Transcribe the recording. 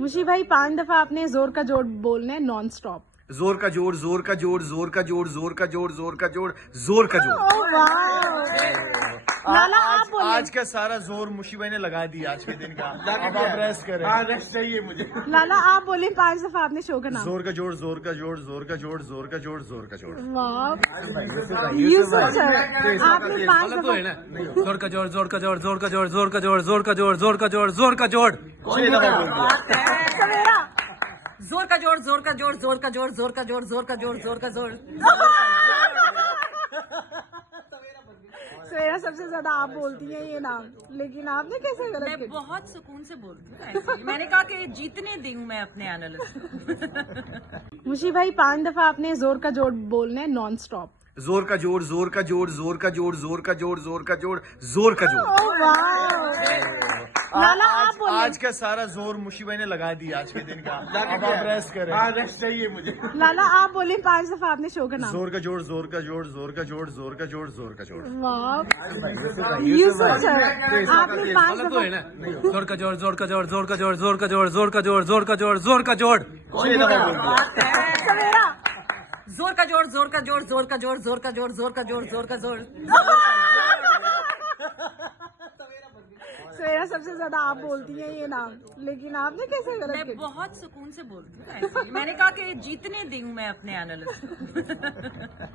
मुशी भाई 5 दफा आपने जोर का जोड़ बोलना है नॉन स्टॉप। जोर का जोड़, जोर का जोड़, जोर का जोड़, जोर का जोड़, जोर का जोड़, जोर का जोड़। लाला आप बोले। आज का सारा जोर मुशी भाई ने लगा दिया आज के दिन का। अब आप रेस्ट करें। हाँ, रेस्ट चाहिए मुझे। लाला आप बोले 5 दफा आपने शो का नाम। जोर का जोड़, जोर का जोड़, जोर का जोड़, जोर का जोड़, जोर का जोड़। वाह यूसुफ सर आपने 5 दफा जोर का जोड़, जोर का जोड़, जोर का जोड़, जोर का जोड़, जोर का जोड़, जोर का जोड़, जोर का जोड़। सवेरा जोर का जोड़, जोर का जोड़, जोर का जोड़, जोर का जोड़, जोर का जोड़, जोर का जोड़। सवेरा सबसे ज्यादा आप बोलती हैं ये नाम, लेकिन आपने कैसे गलत मैं किया? बहुत सुकून से बोलती हूँ ऐसे ही। मैंने कहा कि जीतने दी हूँ मैं अपने एनालिस्ट। मुशी भाई 5 दफा आपने जोर का जोड़ बोलना है नॉन स्टॉप। जोर का जोड़, जोर का जोड़, जोर का जोड़, जोर का जोड़, जोर का जोड़, जोर का जोड़। लाला आप बोले। आज का सारा जोर मुशी भाई ने लगा दिया आज के दिन का। अब आप रेस्ट करें। हाँ, रेस्ट चाहिए मुझे। लाला आप बोले 5 दफा आपने शो का नाम। जोर का जोड़, जोर का जोड़, जोर का जोड़, जोर का जोड़, जोर का जोड़। वाह यूसुफ सर आपने 5 दफा जोर का जोड़, जोर का जोड़, जोर का जोड़, जोर का जोड़, जोर का जोड़, जोर का जोड़, जोर का जोड़। सवेरा जोर का जोड़, जोर का जोड़, जोर का जोड़, जोर का जोड़, जोर का जोड़, जोर का जोड़। सवेरा सबसे ज्यादा आप बोलती हैं ये नाम, लेकिन आपने कैसे गलत मैं किया? बहुत सुकून से बोलती हूँ ऐसे ही। मैंने कहा कि जीतने दी हूँ मैं अपने एनालिस्ट।